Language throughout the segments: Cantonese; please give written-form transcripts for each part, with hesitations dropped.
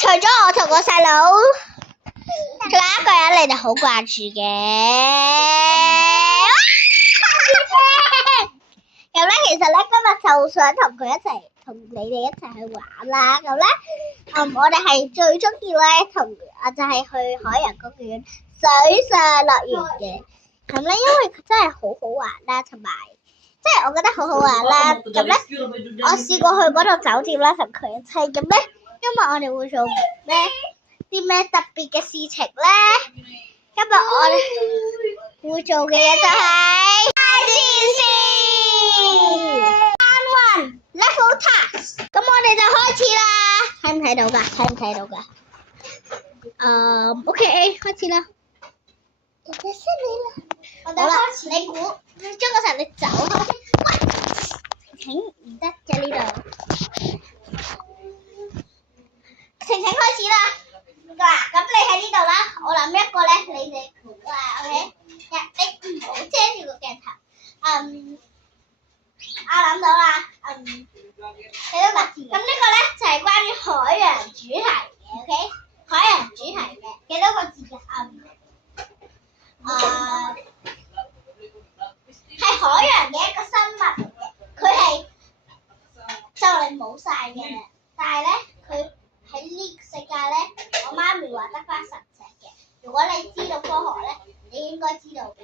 除咗我同個細佬，仲有一個人你哋好掛住嘅。咁咧，其實咧今日就想同佢一齊，同你哋一齊去玩啦。咁咧，我哋係最中意咧就係去海洋公園、水上樂園嘅。咁咧，因為佢真係好好玩啦，同埋即係我覺得好好玩啦。咁咧，我試過去嗰度酒店啦，同佢一齊。咁咧，今日我哋會做啲咩特別嘅事情咧？今日我哋會做嘅嘢就係大電視 Round 1 Level Task。咁我哋就開始啦，睇唔睇到㗎？睇唔睇到㗎？OK， 開始啦。好啦，你估將個神你走開先。喂，晴晴唔得嘅呢度。晴晴開始啦。嗱，咁你喺呢度啦，我諗一個咧，你哋估啊 ，OK？ 你唔好遮住個鏡頭。我諗到啦，幾多個字？咁呢個咧就係關於海洋主題嘅 ，OK？ 海洋主題嘅幾多個字嘅？係海洋嘅一個生物嚟嘅，佢係就嚟冇晒嘅，但係咧佢喺呢個世界咧，我媽咪話得翻10隻嘅。如果你知道科學咧，你應該知道。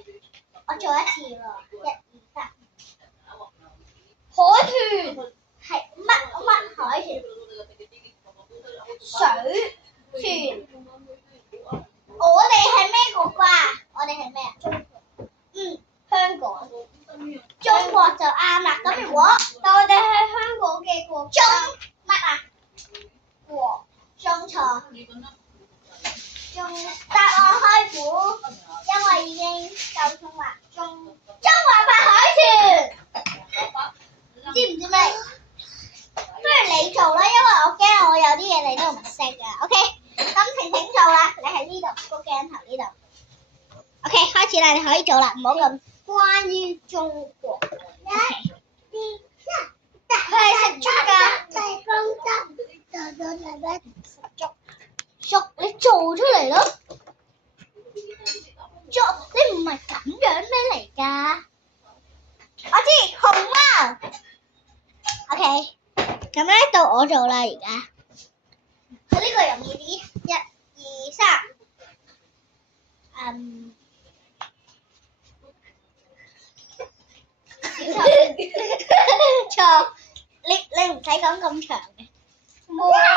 我做一次喎，1、2、3。海豚係乜海豚？水豚。我哋係咩國家？我哋係咩啊？中國。香港。中國就啱啦。咁如果但我哋係香港嘅國家。中乜啊？國。中錯。答案開估，因為已經夠鐘啦。中華白海豚。知唔知咩？不如你做啦，因為我驚我有啲嘢你都唔識啊。OK， 咁晴晴做啦，你喺呢度個鏡頭呢度。OK， 開始啦，你可以做啦，唔好咁。關於中國。佢係食粥㗎。粥，你做出嚟咯。粥，你唔係咁樣咩嚟㗎？我知，熊貓。OK， 咁咧到我做啦，而家。佢呢個容易啲，1、2、3。錯，你唔使講咁長嘅。